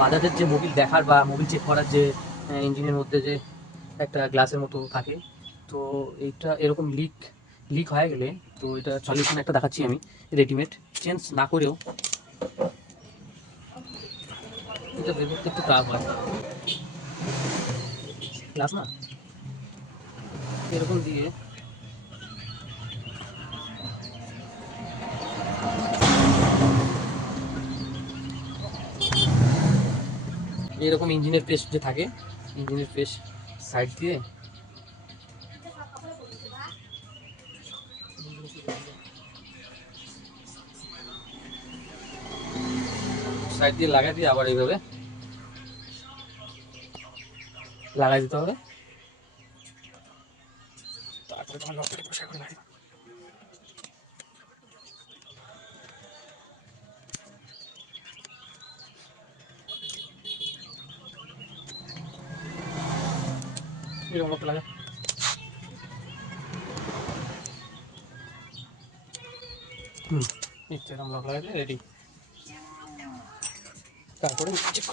বাজাজের যে মোবিল দেখার বা মোবিল চেক করার যে ইঞ্জিনের মধ্যে যে একটা গ্লাসের মতো থাকে, তো এইটা এরকম লিক লিক হয়ে গেলে তো এটা সলিউশন একটা দেখাচ্ছি আমি। রেডিমেড চেঞ্জ না করেও এটা বের করতে একটু টাফ হয় গ্লাস না, এরকম দিয়ে এরকম ইঞ্জিনের পেস্ট যে থাকে, ইঞ্জিনের পেস্ট সাইড দিয়ে লাগাই দিয়ে আবার এইভাবে লাগাই দিতে হবে। তারপরে তোমার লকটাকে পরিষ্কার করে লাগিয়ে এরকম লকটা লাগা। হুম, এরকম লক লাগাইলে রেডি। তারপরে চেক